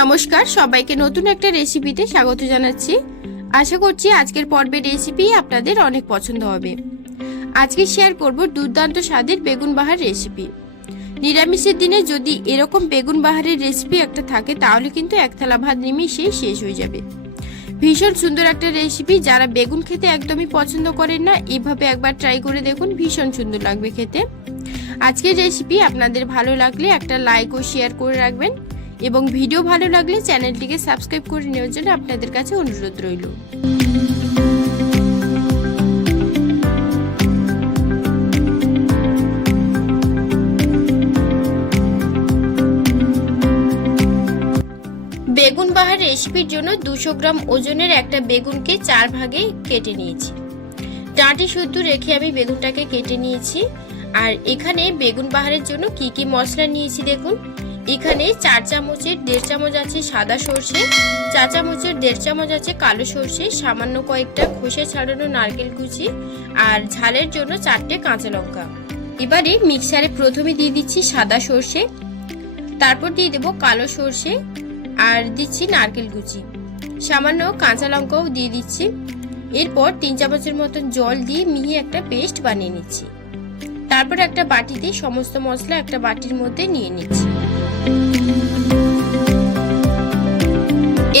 নমস্কার, সবাইকে নতুন একটা রেসিপিতে স্বাগত জানাচ্ছি। আশা করছি আজকের পর্বের রেসিপি আপনাদের অনেক পছন্দ হবে। আজকে শেয়ার করব দুর্দান্ত স্বাদের বেগুন বাহার রেসিপি। নিরামিষের দিনে যদি এরকম বেগুন বাহারের রেসিপি একটা থাকে তাহলে কিন্তু এক থালা ভাত নিমিশেই শেষ হয়ে যাবে। ভীষণ সুন্দর একটা রেসিপি, যারা বেগুন খেতে একদমই পছন্দ করেন না এভাবে একবার ট্রাই করে দেখুন, ভীষণ সুন্দর লাগবে খেতে। আজকের রেসিপি আপনাদের ভালো লাগলে একটা লাইক ও শেয়ার করে রাখবেন এবং ভিডিও ভালো লাগলে চ্যানেলটিকে সাবস্ক্রাইব করে নেওয়ার জন্য আপনাদের কাছে অনুরোধ রইল। বেগুন বাহার রেসিপির জন্য 200 গ্রাম ওজনের একটা বেগুনকে 4 ভাগে কেটে নিয়েছি। ডাঁটি শুদ্ধ রেখে আমি বেগুনটাকে কেটে নিয়েছি। আর এখানে বেগুন বাহারের জন্য কি কি মশলা নিয়েছি দেখুন। এখানে 4 চামচের 1.5 চামচ আছে সাদা সর্ষে, 4 চামচের 1.5 চামচ আছে কালো সর্ষে, সামান্য কয়েকটা খোসা ছাড়ানো নারকেল কুচি আর ঝালের জন্য 4টে কাঁচা লঙ্কা। এবারে মিক্সারে প্রথমে দিয়ে দিচ্ছি সাদা সর্ষে, তারপর দিয়ে দেবো কালো সর্ষে আর দিচ্ছি নারকেল কুচি, সামান্য কাঁচা লঙ্কাও দিয়ে দিচ্ছি। এরপর 3 চামচের মতন জল দিয়ে মিহি একটা পেস্ট বানিয়ে নিচ্ছি। তারপর একটা বাটিতে সমস্ত মশলা একটা বাটির মধ্যে নিয়ে নিচ্ছি।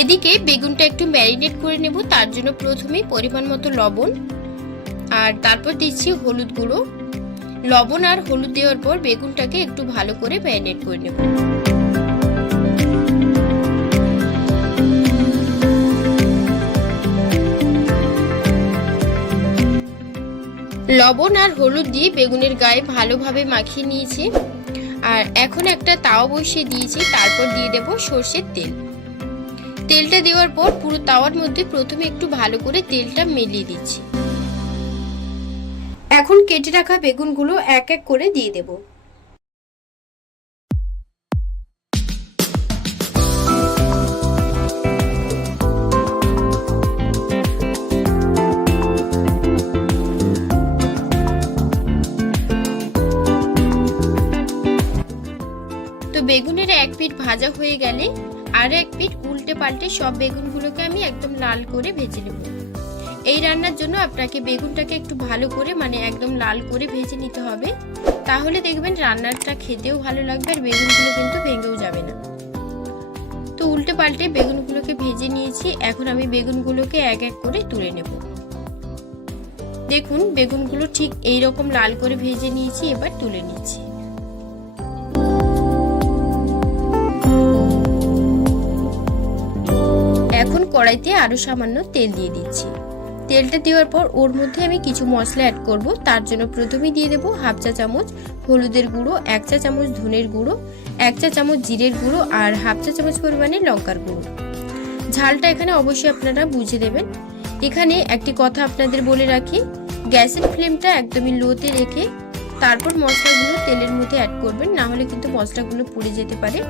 এদিকে বেগুনটা একটু ম্যারিনেট করে নেব, তার জন্য প্রথমে পরিমাণ মতো লবণ আর তারপর দিচ্ছি হলুদ গুঁড়ো। লবণ আর হলুদ দেওয়ার পর বেগুনটাকে একটু ভালো করে ম্যারিনেট করে নেব। লবণ আর হলুদ দিয়ে বেগুনের গায়ে ভালোভাবে মাখিয়ে নিয়েছি। আর এখন একটা তাওয়া বসিয়ে দিয়েছি, তারপর দিয়ে দেব সর্ষের তেল। তেলটা দেওয়ার পর পুরো তাওয়ার মধ্যে প্রথমে একটু ভালো করে তেলটা মিলিয়ে দিচ্ছি। এখন কেটে রাখা বেগুনগুলো এক এক করে দিয়ে দেব। বেগুনের এক পিঠ ভাজা হয়ে গেলে আরো এক পিঠ উল্টে পাল্টে সব বেগুনগুলোকে আমি একদম লাল করে ভেজে নেব। এই রান্নার জন্য আপনাকে বেগুনটাকে একটু ভালো করে একদম লাল করে ভেজে নিতে হবে, তাহলে দেখবেন রান্নাটা খেতেও ভালো লাগবে আর বেগুনগুলো কিন্তু ভেঙেও যাবে না। তো উল্টে পাল্টে বেগুনগুলোকে ভেজে নিয়েছি। এখন আমি বেগুনগুলোকে এক এক করে তুলে নেব। দেখুন বেগুনগুলো ঠিক এইরকম লাল করে ভেজে নিয়েছি, এবার তুলে নিচ্ছি। এখন কড়াইতে আরো সামান্য তেল দিয়ে দিচ্ছি। তেলটা দেওয়ার পর ওর মধ্যে আমি কিছু মশলা অ্যাড করব। তার জন্য প্রথমে দিয়ে দেব 1/2 চা চামচ হলুদের গুঁড়ো, 1 চা চামচ ধনের গুঁড়ো, 1 চা চামচ জিরের গুঁড়ো আর 1/2 চা চামচ পরিমাণে লঙ্কার গুঁড়ো। ঝালটা এখানে অবশ্যই আপনারা বুঝে দেবেন। এখানে একটি কথা আপনাদের বলে রাখি, গ্যাসের ফ্লেমটা একদমই লোতে রেখে তারপর মশলাগুলো তেলের মধ্যে অ্যাড করবেন, না হলে কিন্তু মশলাগুলো পুড়ে যেতে পারে।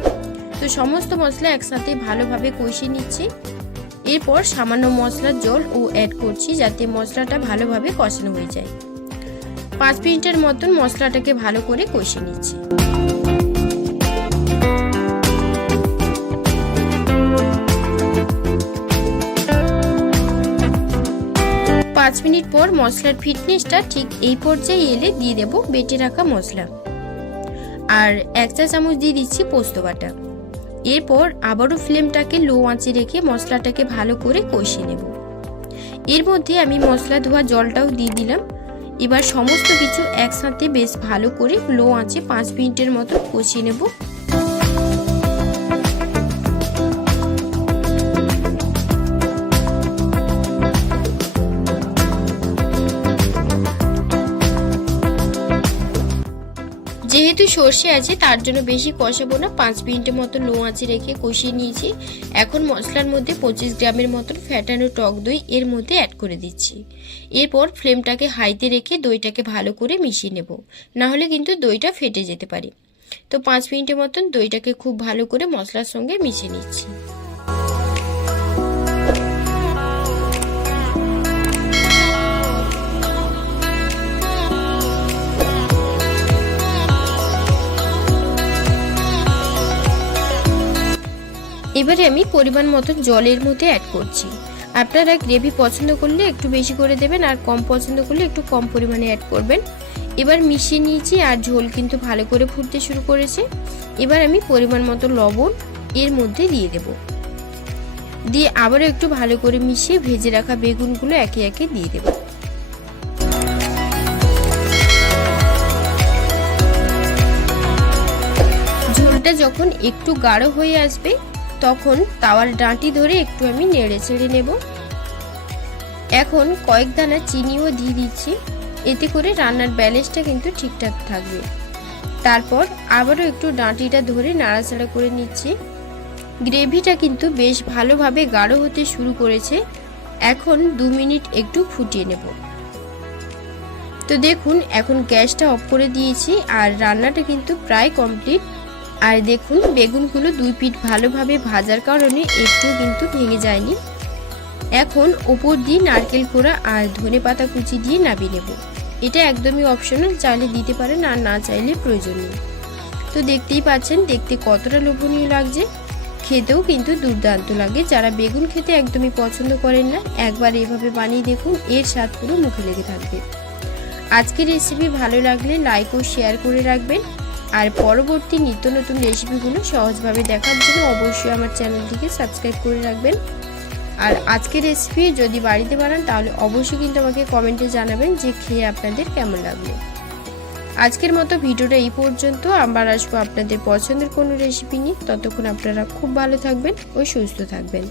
তো সমস্ত মশলা একসাথে ভালোভাবে কষিয়ে নিচ্ছি। এরপর সামান্য মশলার জল ও অ্যাড করছি, যাতে মশলাটা ভালোভাবে কষানো হয়ে যায়। 5 মিনিটের মতন মশলাটাকে ভালো করে কষিয়ে নিচ্ছি। 5 মিনিট পর মশলার ফিটনেসটা ঠিক এই পর্যায়ে এলে দিয়ে দেব বেটে রাখা মশলা আর 1 চা চামচ দিয়ে দিচ্ছি পোস্ত বাটা। এরপর আবারও ফ্লেমটাকে লো আঁচে রেখে মশলাটাকে ভালো করে কষিয়ে নেব। এর মধ্যে আমি মশলা ধোয়া জলটাও দিয়ে দিলাম। এবার সমস্ত কিছু একসাথে বেশ ভালো করে লো আঁচে 5 মিনিটের মতো কষিয়ে নেব। যেহেতু সর্ষে আছে তার জন্য বেশি কষাবো না, 5 মিনিটের মতো লো আঁচে রেখে কষিয়ে নিয়েছি। এখন মশলার মধ্যে 25 গ্রামের মতন ফ্যাটানো টক দই এর মধ্যে অ্যাড করে দিচ্ছি। এরপর ফ্লেমটাকে হাইতে রেখে দইটাকে ভালো করে মিশিয়ে নেব, না হলে কিন্তু দইটা ফেটে যেতে পারে। তো 5 মিনিটের মতন দইটাকে খুব ভালো করে মশলার সঙ্গে মিশিয়ে নিচ্ছি। এবারে আমি পরিমাণ মতো জলের মধ্যে অ্যাড করছি। আপনারা গ্রেভি পছন্দ করলে একটু বেশি করে দেবেন, আর কম পছন্দ করলে একটু কম পরিমাণে অ্যাড করবেন। এবার মিশিয়ে নিয়েছি আর ঝোল কিন্তু ভালো করে ফুটতে শুরু করেছে। এবার আমি পরিমাণ মতো লবণ এর মধ্যে দিয়ে দেব, দিয়ে আবারও একটু ভালো করে মিশিয়ে ভেজে রাখা বেগুনগুলো একে একে দিয়ে দেব। ঝোলটা যখন একটু গাঢ় হয়ে আসবে তখন তাওয়ার ডাঁটি ধরে একটু আমি নেড়ে ছেড়ে নেব। এখন কয়েক দানা চিনিও দিয়ে দিচ্ছি, এতে করে রান্নার ব্যালেন্সটা কিন্তু ঠিকঠাক থাকবে। তারপর আবারও একটু ডাঁটিটা ধরে নাড়াচাড়া করে নিচ্ছি। গ্রেভিটা কিন্তু বেশ ভালোভাবে গাঢ় হতে শুরু করেছে। এখন 2 মিনিট একটু ফুটিয়ে নেব। তো দেখুন এখন গ্যাসটা অফ করে দিয়েছি আর রান্নাটা কিন্তু প্রায় কমপ্লিট। আর দেখুন বেগুনগুলো 2 পিঠ ভালোভাবে ভাজার কারণে একটু কিন্তু ভেঙে যায়নি। এখন উপর দিয়ে নারকেল কোড়া আর ধনেপাতা কুচি দিয়ে নামিয়ে নেব। এটা একদমই অপশনাল, চাইলে দিতে পারেন আর না চাইলে প্রয়োজন নেই। তো দেখতেই পাচ্ছেন দেখতে কতটা লোভনীয় লাগছে, খেতেও কিন্তু দুর্দান্ত লাগে। যারা বেগুন খেতে একদমই পছন্দ করেন না, একবার এভাবে বানিয়ে দেখুন, এর স্বাদ পুরো মুখে লেগে থাকবে। আজকের রেসিপি ভালো লাগলে লাইক ও শেয়ার করে রাখবেন। আর পরবর্তী নিত্য নতুন রেসিপিগুলো সহজভাবে দেখার জন্য অবশ্যই আমার চ্যানেলটিকে সাবস্ক্রাইব করে রাখবেন। আর আজকের রেসিপি যদি বাড়িতে বানান তাহলে অবশ্যই কিন্তু আমাকে কমেন্টে জানাবেন যে খেয়ে আপনাদের কেমন লাগলো। আজকের মতো ভিডিওটা এই পর্যন্ত, আবার আসবো আপনাদের পছন্দের কোনো রেসিপি নিয়ে। ততক্ষণ আপনারা খুব ভালো থাকবেন ও সুস্থ থাকবেন।